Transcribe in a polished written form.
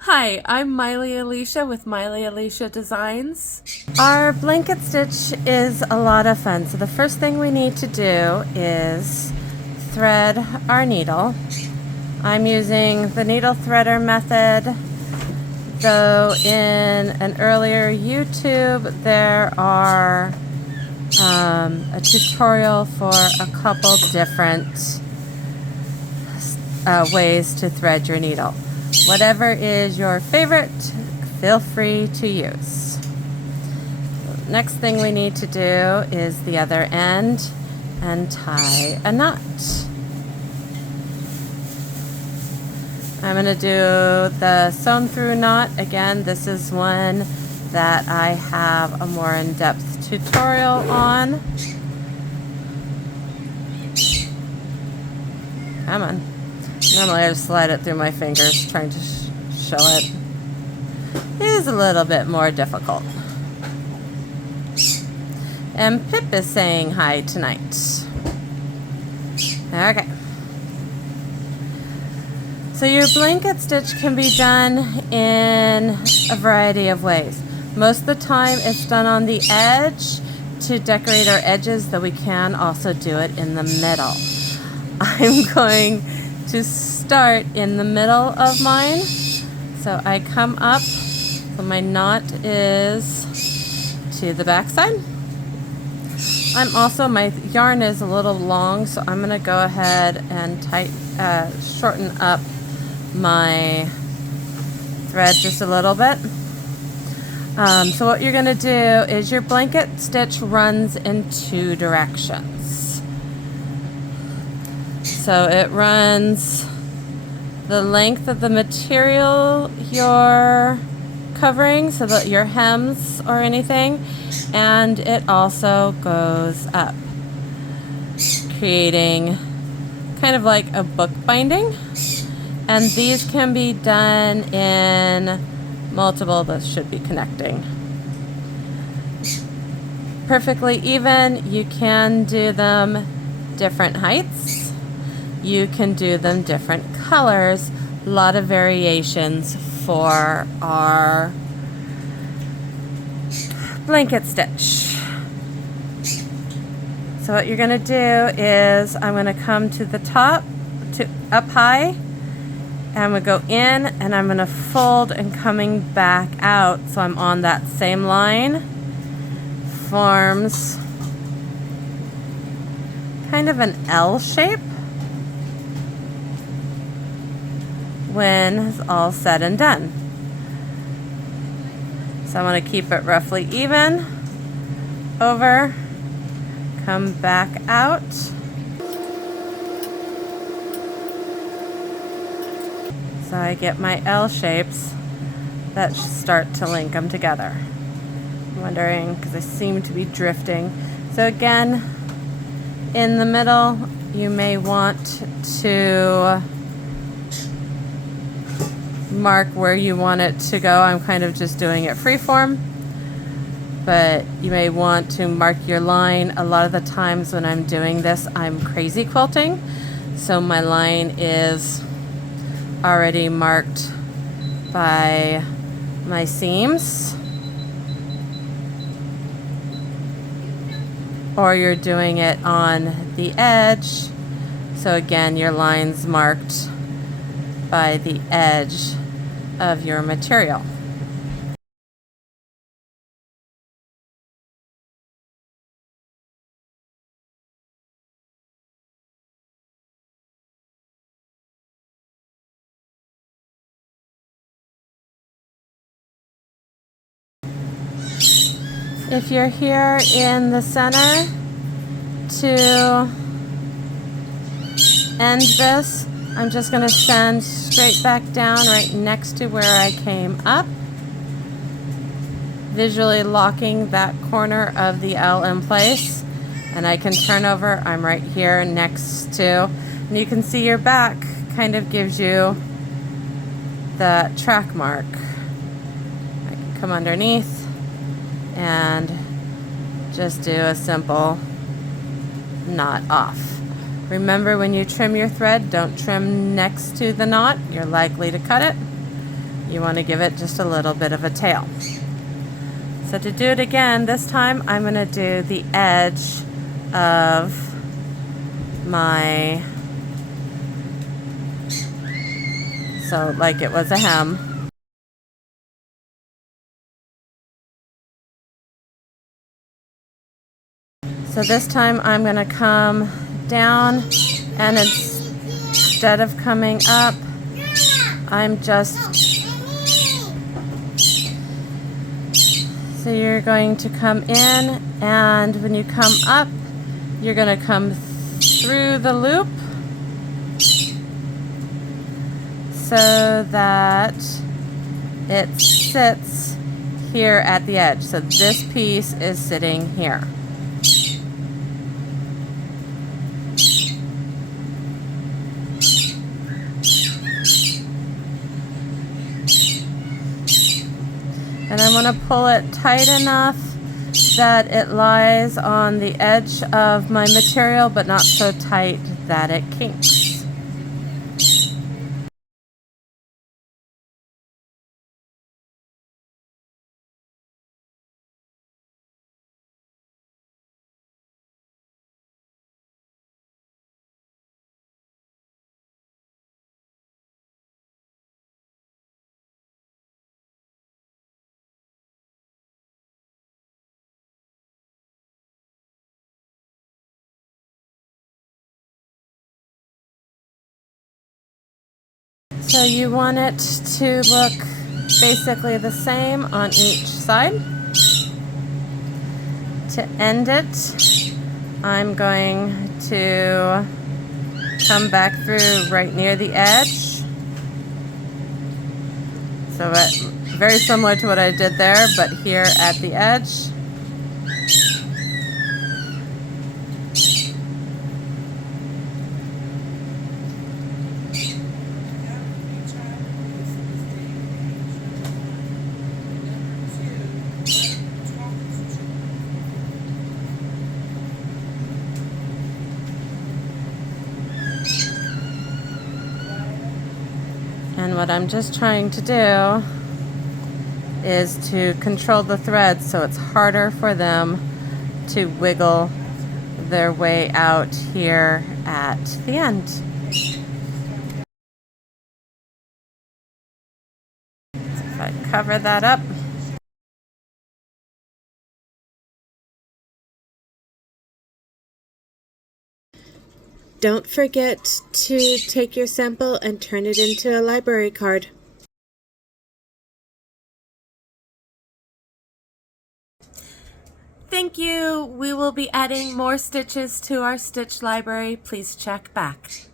Hi, I'm Maile Alicia with Maile Alicia Designs. Our blanket stitch is a lot of fun. So the first thing we need to do is thread our needle. I'm using the needle threader method, though in an earlier YouTube there are a tutorial for a couple different ways to thread your needle. Whatever is your favorite, feel free to use. Next thing we need to do is the other end and tie a knot. I'm going to do the sewn through knot. Again, this is one that I have a more in-depth tutorial on. Come on. Normally I just slide it through my fingers trying to show it. It is a little bit more difficult. And Pip is saying hi tonight. Okay. So your blanket stitch can be done in a variety of ways. Most of the time it's done on the edge to decorate our edges, though we can also do it in the middle. I'm going to start in the middle of mine. So I come up, so my knot is to the back side. My yarn is a little long, so I'm gonna go ahead and shorten up my thread just a little bit. So what you're gonna do is your blanket stitch runs in two directions. So it runs the length of the material you're covering, so that your hems or anything, and it also goes up, creating kind of like a book binding. And these can be done in multiple, this should be connecting perfectly even. You can do them different heights. You can do them different colors. A lot of variations for our blanket stitch. So what you're going to do is I'm going to come to the top, to up high, and I'm going to go in and I'm going to fold and coming back out, so I'm on that same line. Forms kind of an L shape when it's all said and done. So I want to keep it roughly even over, come back out. So I get my L shapes that start to link them together. I'm wondering, because I seem to be drifting. So again, in the middle, you may want to mark where you want it to go. I'm kind of just doing it freeform, but you may want to mark your line. A lot of the times when I'm doing this, I'm crazy quilting, so my line is already marked by my seams, or you're doing it on the edge, so again your line's marked by the edge of your material. If you're here in the center, to end this, I'm just going to send straight back down right next to where I came up, visually locking that corner of the L in place, and I can turn over. I'm right here next to, and you can see your back kind of gives you the track mark. I can come underneath and just do a simple knot off. Remember, when you trim your thread, don't trim next to the knot. You're likely to cut it. you want to give it just a little bit of a tail. So to do it again, this time I'm going to do the edge of my, so like it was a hem. So this time I'm going to come down, and instead of coming up, I'm just, so you're going to come in, and when you come up, you're going to come through the loop so that it sits here at the edge. So this piece is sitting here. And I want to pull it tight enough that it lies on the edge of my material, but not so tight that it kinks. So you want it to look basically the same on each side. To end it, I'm going to come back through right near the edge. So very similar to what I did there, but here at the edge. And what I'm just trying to do is to control the threads so it's harder for them to wiggle their way out here at the end. So if I cover that up. Don't forget to take your sample and turn it into a library card. Thank you. We will be adding more stitches to our stitch library. Please check back.